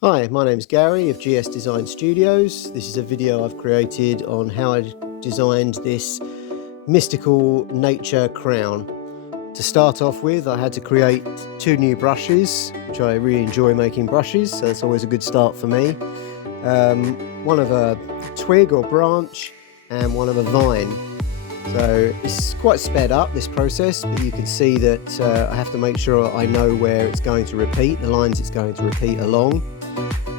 Hi, my name's Gary of GS Design Studios. This is a video I've created on how I designed this mystical nature crown. To start off with, I had to create two new brushes, which I really enjoy making brushes, so that's always a good start for me. One of a twig or branch and one of a vine. So it's quite sped up, this process, but you can see that I have to make sure I know where it's going to repeat, the lines it's going to repeat along.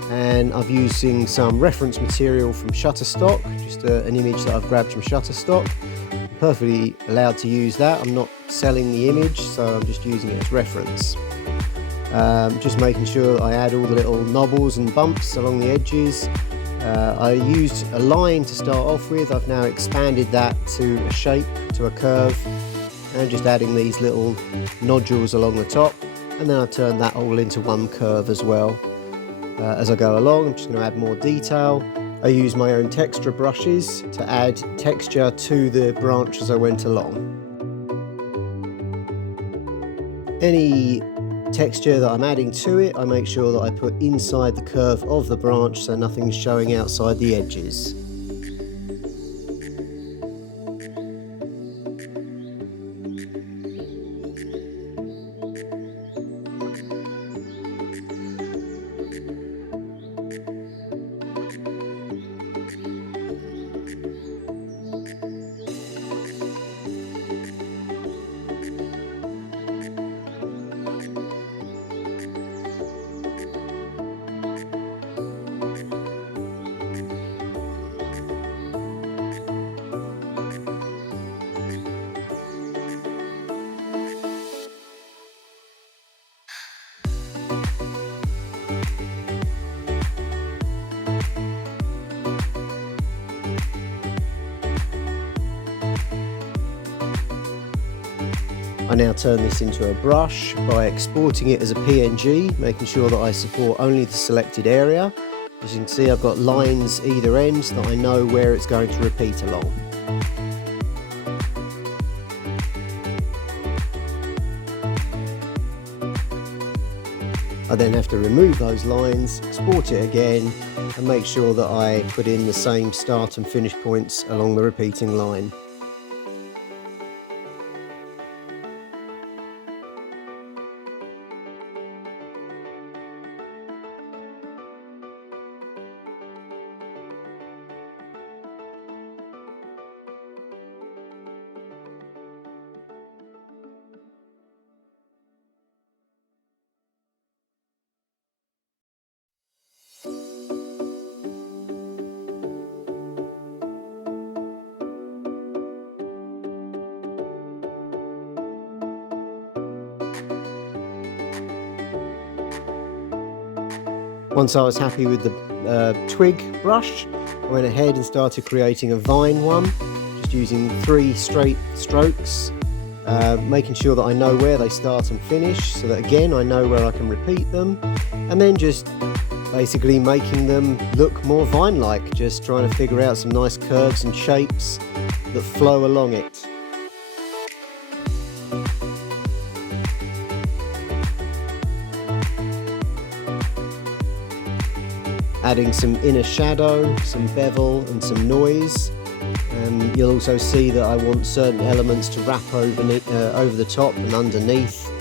And I'm using some reference material from Shutterstock, just an image that I've grabbed from Shutterstock. I'm perfectly allowed to use that. I'm not selling the image, so I'm just using it as reference. Just making sure that I add all the little knobbles and bumps along the edges. I used a line to start off with. I've now expanded that to a shape, to a curve, and just adding these little nodules along the top. And then I turned that all into one curve as well. As I go along, I'm just going to add more detail. I use my own texture brushes to add texture to the branch as I went along. Any texture that I'm adding to it, I make sure that I put inside the curve of the branch so nothing's showing outside the edges. I now turn this into a brush by exporting it as a PNG, making sure that I support only the selected area. As you can see, I've got lines either end so that I know where it's going to repeat along. I then have to remove those lines, export it again, and make sure that I put in the same start and finish points along the repeating line. Once I was happy with the twig brush, I went ahead and started creating a vine one, just using 3 straight strokes, making sure that I know where they start and finish, so that again I know where I can repeat them, and then just basically making them look more vine-like, just trying to figure out some nice curves and shapes that flow along it. Adding some inner shadow, some bevel and some noise. You'll also see that I want certain elements to wrap over the top and underneath,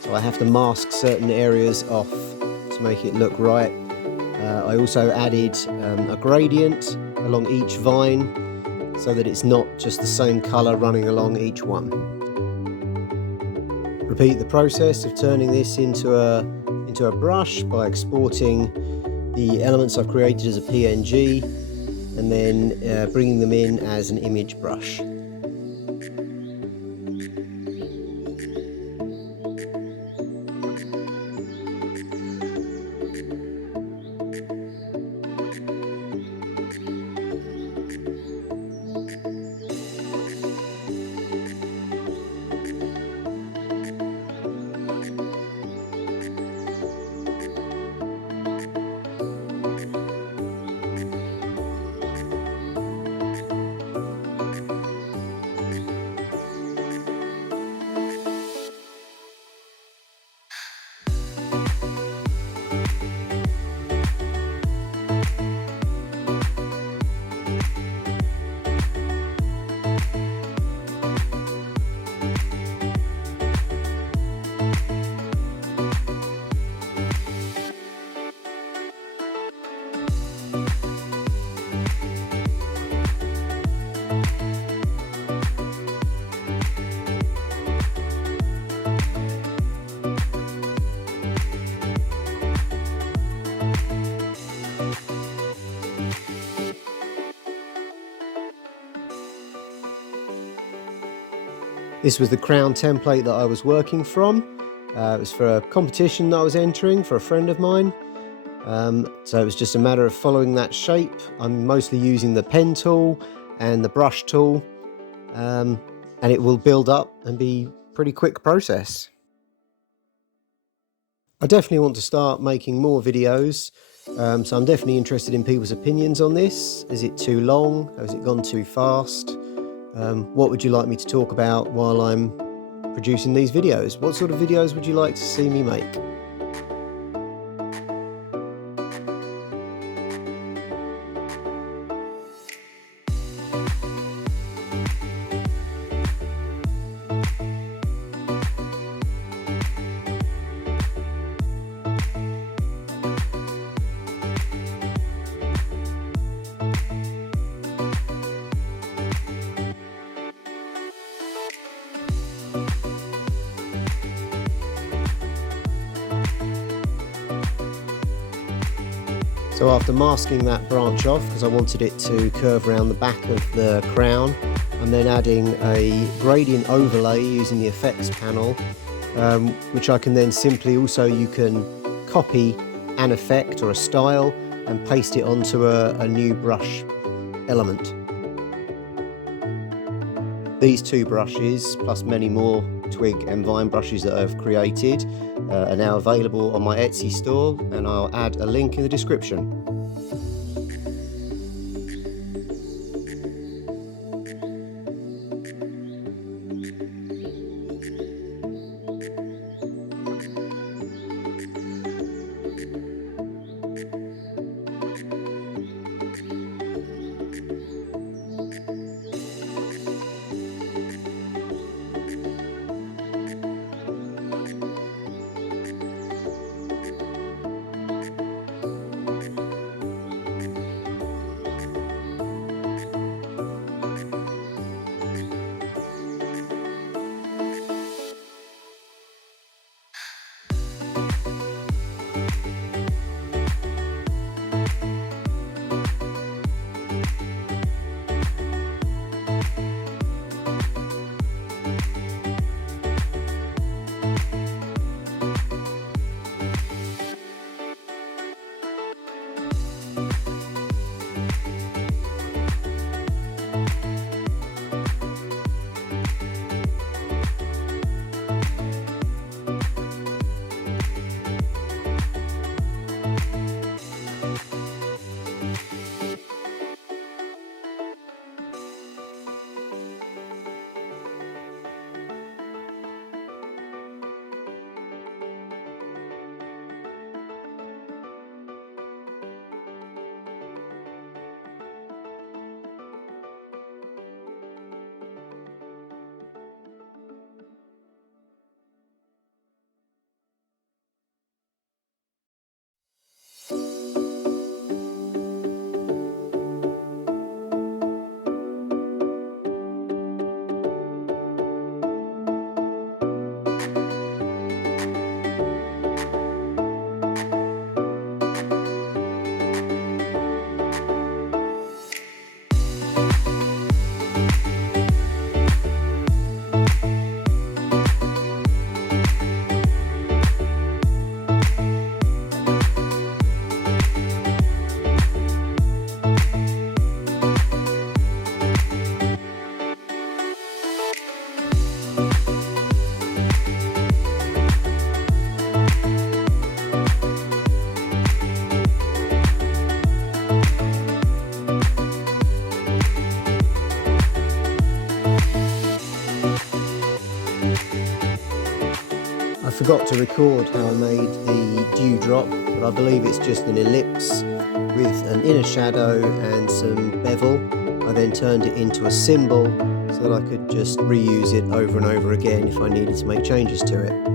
so I have to mask certain areas off to make it look right. I also added a gradient along each vine so that it's not just the same colour running along each one. Repeat the process of turning this into a brush by exporting the elements I've created as a PNG and then bringing them in as an image brush. This was the crown template that I was working from. It was for a competition that I was entering for a friend of mine. So it was just a matter of following that shape. I'm mostly using the pen tool and the brush tool, and it will build up and be a pretty quick process. I definitely want to start making more videos, so I'm definitely interested in people's opinions on this. Is it too long? Has it gone too fast? What would you like me to talk about while I'm producing these videos? What sort of videos would you like to see me make? So after masking that branch off, because I wanted it to curve around the back of the crown, I'm then adding a gradient overlay using the effects panel, which I can then simply you can copy an effect or a style and paste it onto a new brush element. These two brushes, plus many more twig and vine brushes that I've created, are now available on my Etsy store, and I'll add a link in the description. I forgot to record how I made the dewdrop, but I believe it's just an ellipse with an inner shadow and some bevel. I then turned it into a symbol so that I could just reuse it over and over again if I needed to make changes to it.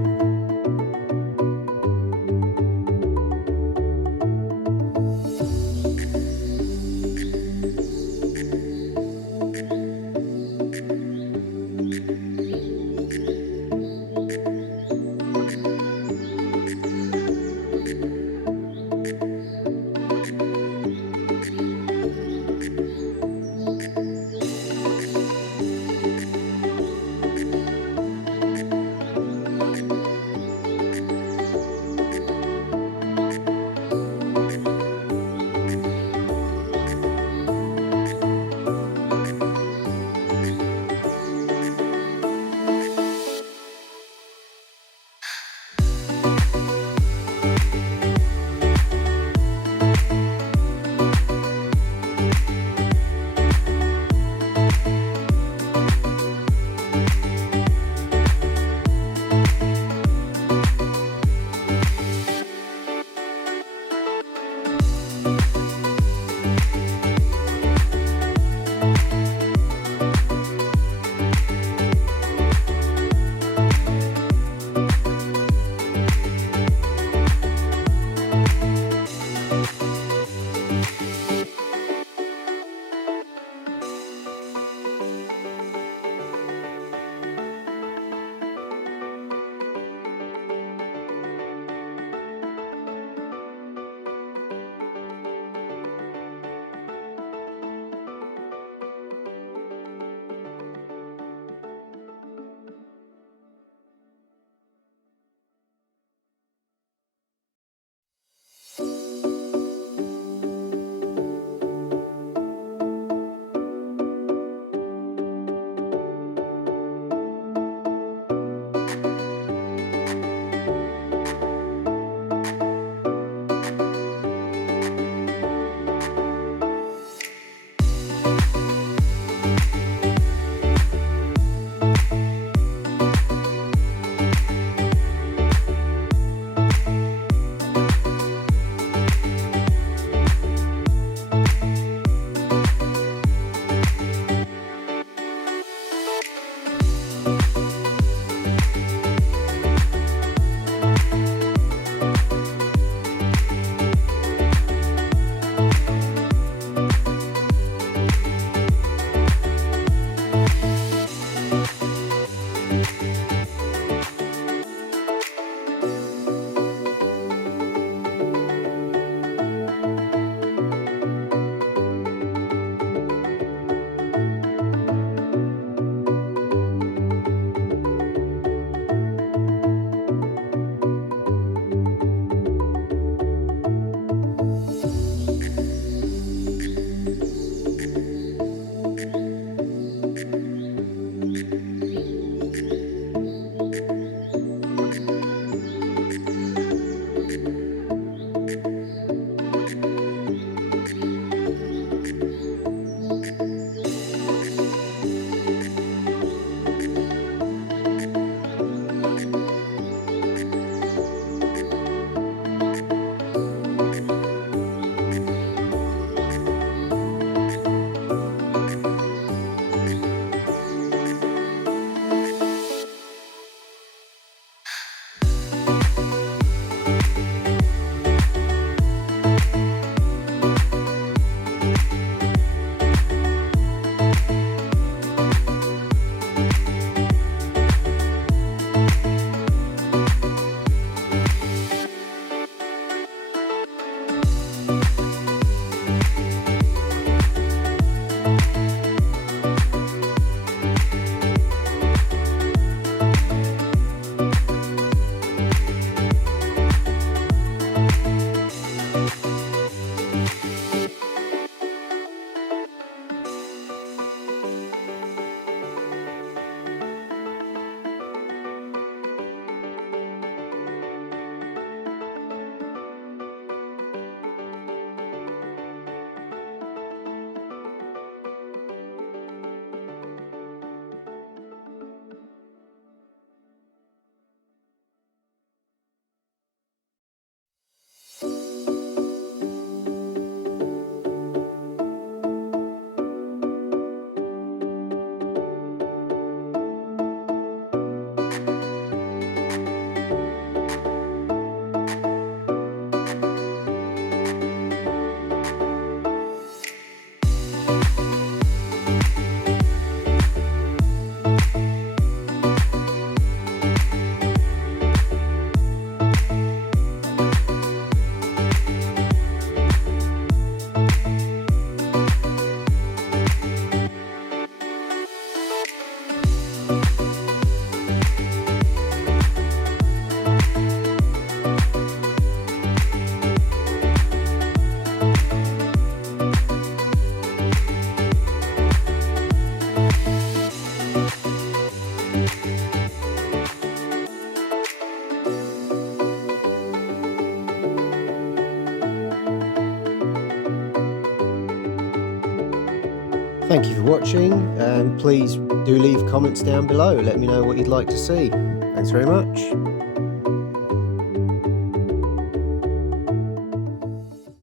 Thank you for watching, and please do leave comments down below. Let me know what you'd like to see. Thanks very much.